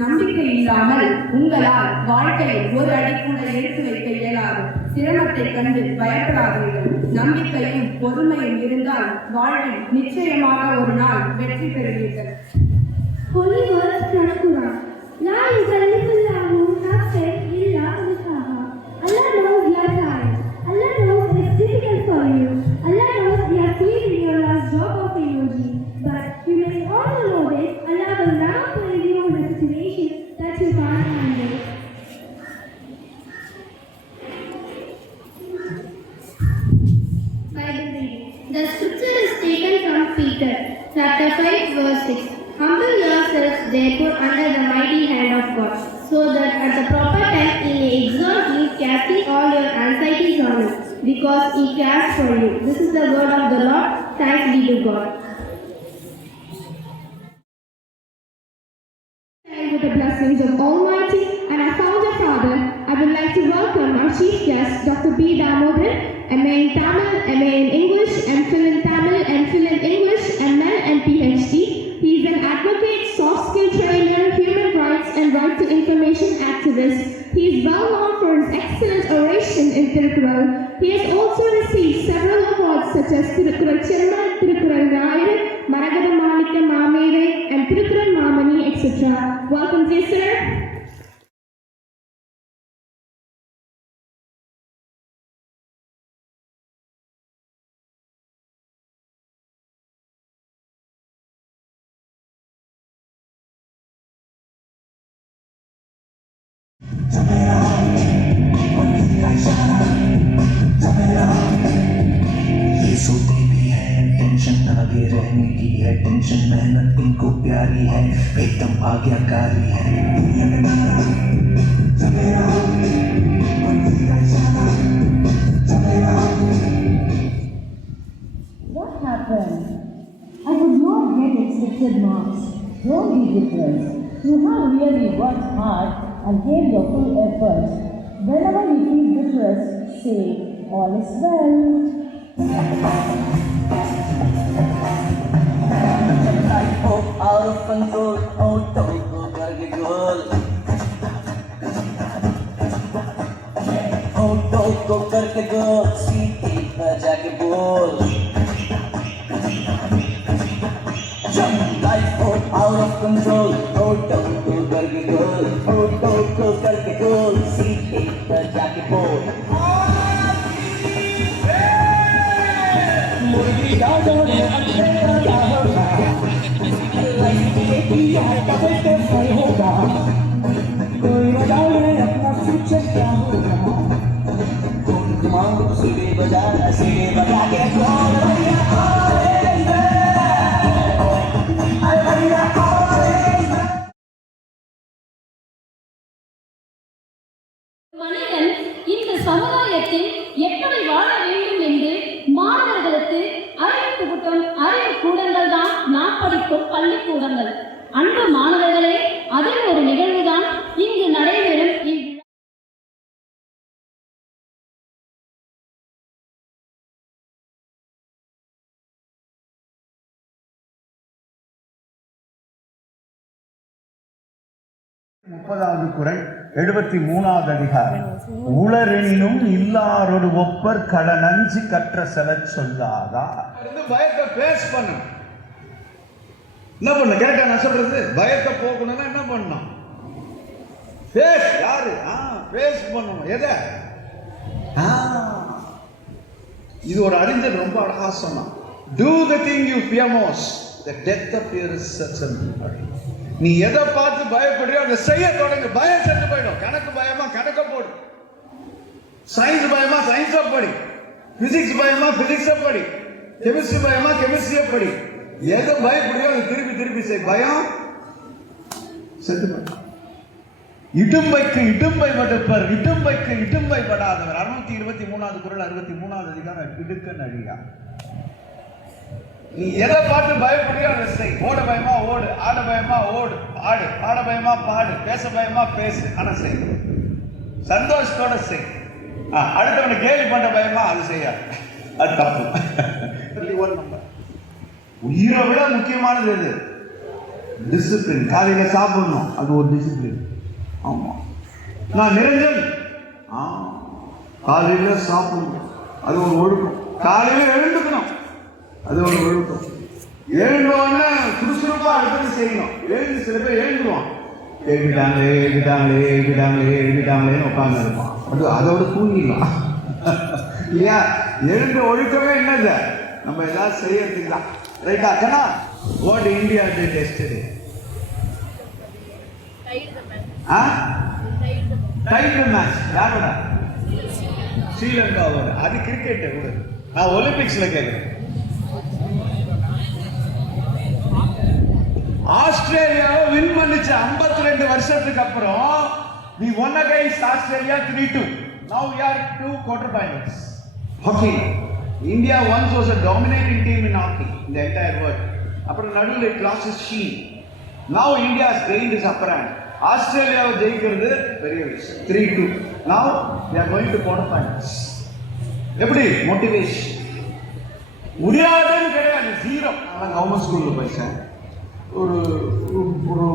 நம்பிக்கை இல்லாமல் உங்களால் வாழ்க்கையை ஒரு அடி கூட எடுத்து வைக்க இயலாது. சிரமத்தை கண்டு பயப்படாதீர்கள். நம்பிக்கையும் பொறுமையும் இருந்தால் வாழ்வில் நிச்சயமாக ஒரு நாள் வெற்றி பெறுவீர்கள். Holy words from Quran. La yukallifu nafsan illa wus'aha. Allah knows you are tired. Allah knows it's difficult for you. Allah knows you are feeling your last drop of energy. But you must also know this: Allah will never place you in a situation that you can't handle. Bible reading. The scripture is taken from Peter, chapter 5, verse 6. Humble yourselves therefore under the mighty hand of God, so that at the proper time He may exalt you, casting all your anxieties on Him, because He cares for you. This is the word of the Lord. Thanks be to God. With the blessings of Almighty and our Founder Father, I would like to welcome our chief guest, Dr. B. Damodaran, MA in Tamil, MA in English, MPhil in Tamil, MPhil in English, ML and PhD. He is an advocate, soft skill trainer, human rights and right to information activist. He is well known for his excellent oration in Tirukkural. He has also received several awards such as Tirukkural Chirmal, Tirukkural Nayar, Maragada Malika Mamere and Tirukkural Mamani, etc. Welcome, dear sir. ये सोते भी है, tension आगे रहने की है, tension मेहनत इनको प्यारी है, एकदम आज्ञाकारी है। What happened? I could not get expected marks. Don't be depressed. You have really worked hard and gave your full effort. Whenever you feel depressed, say, all is well. Life out of control, out of control. Out of control, सीधी बजा के बोल. Life out of control, out of control, out of control, सीधी बजा के बोल. मुर्गी दादों ने अंधेरा क्या होगा? लाइफ की है कभी तो फल होगा. कोई बजा ले अपना फ्यूचर क्या होगा? कौन मांग सीढ़ी बजा के कौन भैया மனிதன் இந்த சமுதாயத்தில் எப்படி வாழ வேண்டும் என்று மாணவர்களுக்கு அறிவு புகட்டும் அறிவு கூடங்கள் தான் நாம் படிக்கும் பள்ளிக்கூடங்கள். அன்பு மாணவர்களே, அதில் ஒரு நிகழ்வுதான் இங்கு நடைபெறும் இவ்விழா. முப்பதாவது குறள் 73வது அதிகாரம். உளரெனினும் இல்லாரோடு ஒப்பர் கடனஞ்சு கற்ற செலச் சொல்லாதா. பயத்தை பேஸ் பண்ணணும். என்ன பண்ண கேட்டா நான் சொல்றது, பயத்தை போக்கணும்னா என்ன பண்ணணும்? பேஸ். யாரு? பேஸ் பண்ணணும். எதை? இது ஒரு அறிஞர் ரொம்ப அழகா சொன்னான். Do the thing you fear most, the death of fear is certain. நீ எதை பார்த்து பயப்படுறியோ அதை செய்ய தொடங்கு. பயம் செத்து போயிடும். கணக்கு பயமா கணக்க போடு, சயின்ஸ் பயமா சயின்ஸா படி, பிசிக்ஸ் பயமா பிசிக்ஸா படி, கெமிஸ்ட்ரி பயமா கெமிஸ்ட்ரியா படி. எதை பயப்படுறியோ அதை திருப்பி திருப்பி செய். பயம் செத்து போயிடும். இடும்பைக்கு இடும்பை படுப்பர், இடும்பைக்கு இடும்பை படாதவர். 623வது குறள் 63வது அதிகாரம். இடுக்கன் அழியா. நீ எதை பார்த்து பயப்படுறியோ அதை செய். ஓட பயமா ஓடு, ஆட பயமா ஓடு ஆடு, பாட பயமா பாடு, பேச பயமா பேசு, ஆனா செய். சந்தோஷத்தோட செய். அடுத்தவனை கேலி பண்ண பயமா அது செய்யாது, அது தப்பு. உயிரை விட முக்கியமானது எது? டிசிப்ளின். காலையில சாப்பிடணும், அது ஒரு டிசிப்ளின். ஆமா. நான் நிரஞ்சன், காலையில சாப்பிடணும், அது ஒரு ஒழுக்கம். காலையில எழுந்துக்கணும், அது ஒரு ஒழுக்கம். எழுந்தோடனே சுறுசுறுப்பா அடுத்தது செய்யணும். எழுந்து சில பேர் எழுந்துருவான், எழுதிட்டாங்களேன்னு உட்கார்ந்து இருப்பான். அதோட தூங்கிடலாம் இல்லையா? எழுந்த ஒழுக்கமே என்னது? நம்ம ஏதாவது செய்யறதுக்கு தான். ரைட்டா? கண்ணா, what India did yesterday? Title match. யாரோட? ஸ்ரீலங்காவோட. அது கிரிக்கெட் கூட. நான் ஒலிம்பிக்ஸ்ல கேட்கிறேன். ஆஸ்திரேலியாவை வின் பண்ணிச்சு 52 வருஷத்துக்கு அப்புறம். we won against Australia 3-2. now we are 2 quarterfinals. Hockey. India once was a dominating team in hockey in the entire world. அப்புறம் நடுவில் it lost its sheen. now India has gained its upper hand. ஆஸ்திரேலியாவை ஜெயிக்கிறது பெரிய விஷயம். 3-2. now they are going to quarterfinals. எப்படி motivation? முடியாதுன்னு கிடையாது, zero. நான் கவர்மெண்ட் ஸ்கூல்ல படித்தேன். ஒரு ஒரு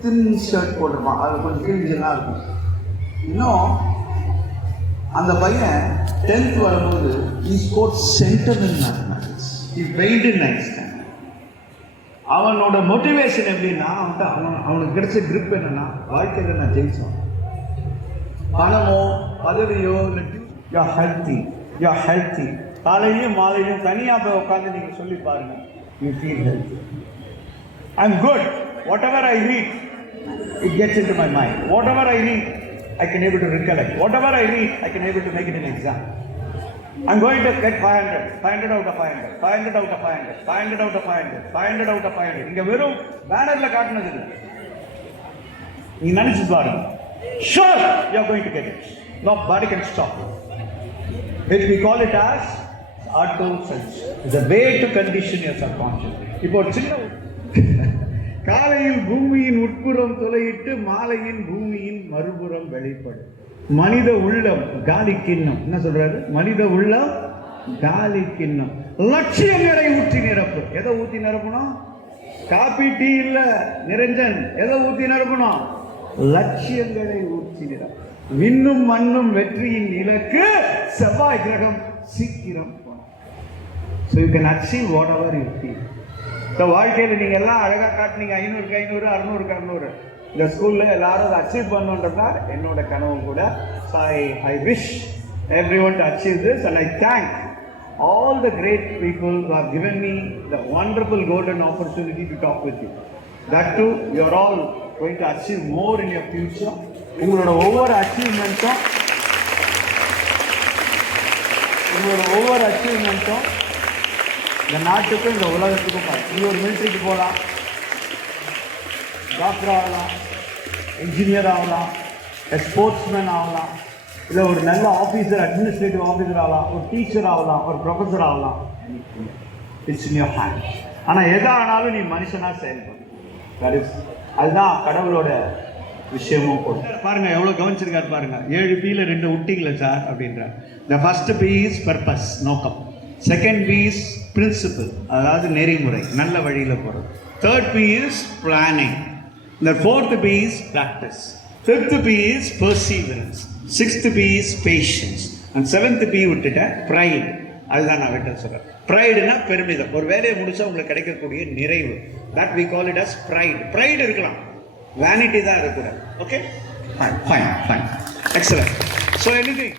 தின் ஷர்ட் போட்டிருப்பான், அது கொஞ்சம் கிழிஞ்செல்லாம் இருக்கும். இன்னும் அந்த பையன் 10th வரும்போது he scored center in mathematics. he failed in 9th standard. அவனோட மோட்டிவேஷன் எப்படின்னா, அவனுக்கு கிடைச்ச grip என்னன்னா, வாழ்க்கையில் நான் ஜெயிச்சோம். பணமோ பதவியோ இல்லை, யூ ஆர் ஹெல்த்தி. காலையிலையும் மாலையிலையும் தனியாக போய் உட்காந்து நீங்கள் சொல்லி பாருங்க, you feel healthy. I'm good. Whatever I read, it gets into my mind. Whatever I read, I can able to recollect. Whatever I read, I can able to make it an exam. I'm going to get 500. 500 out of 500. 500 out of 500. 500 out of 500. 500 out of 500. இங்க வெறும் பேனர்ல காட்டுனது இல்லை. நீ நினைச்சு பாருங்க. Sure, you are going to get it. Nobody can stop you. We call it as auto-suggestion. It's a way to condition your subconscious. இப்போ ஒரு சின்ன காலையில் பூமியின் உட்புறம் துளையிட்டு மாலையின் பூமியின் மறுபுறம் வெளிப்படும். மனித உள்ளம் காலி கிண்ணம். என்ன சொல்றாரு? மனித உள்ளம் காலி கிண்ணம். லட்சியங்களை ஊற்றி நிரப்பு. எதை ஊற்றி நிரப்பணும்? காபி டீ இல்ல நிரஞ்சன். எதை ஊற்றி நிரப்பணும்? லட்சியங்களை ஊற்றி நிரப்பு. விண்ணும் மண்ணும் வெற்றியின் இலக்கு செவ்வாய் கிரகம் சீக்கிரம். So you can achieve whatever you feel. இந்த வாழ்க்கையில் நீங்கள் எல்லாம் அழகாக காட்டினீங்க, 500க்கு 500, 600க்கு 600. இந்த ஸ்கூலில் எல்லாரும் அச்சீவ் பண்ணுன்றதா என்னோட கனவு கூட. So I wish everyone to achieve this and I thank all the great people who have given me the wonderful golden opportunity to talk with you. That too you are all going to achieve more in your future. உங்களோட ஒவ்வொரு அச்சீவ்மெண்ட்டும் இந்த நாட்டுக்கும் இந்த உலகத்துக்கும் பாருங்க. நீ ஒரு மிலிட்ரிக்கு போகலாம், டாக்டர் ஆகலாம், இன்ஜினியர் ஆகலாம், ஸ்போர்ட்ஸ்மேன் ஆகலாம், இல்லை ஒரு நல்ல ஆஃபீஸர், அட்மினிஸ்ட்ரேட்டிவ் ஆஃபீஸர் ஆகலாம், ஒரு டீச்சர் ஆகலாம், ஒரு ப்ரொஃபஸர் ஆகலாம். It's in your hand. ஆனால் எதா ஆனாலும் நீ மனுஷனாக செயல்படும். அதுதான் கடவுளோட விஷயமும் கூட. பாருங்க எவ்வளோ கவனிச்சிருக்காரு பாருங்க. 7 Pல 2 விட்டீங்களா சார் அப்படின்றார். The first P is purpose, நோக்கம். செகண்ட் பி இஸ் பிரின்சிபல், அதாவது நெறிமுறை, நல்ல வழியில் போகிறது. Third P is planning. இந்த fourth P is practice. Fifth P is perseverance. Sixth P is patience. And seventh P விட்டுட்ட ப்ரைடு. அதுதான் நான் விட்டு சொல்கிறேன். ப்ரைடுனா பெருமிதம். ஒரு வேலையை முடிச்சா உங்களுக்கு கிடைக்கக்கூடிய நிறைவு. That we call it as pride. Pride இருக்கலாம், வேனிட்டி தான் இருக்கக்கூடாது. Okay, fine, excellent. So anything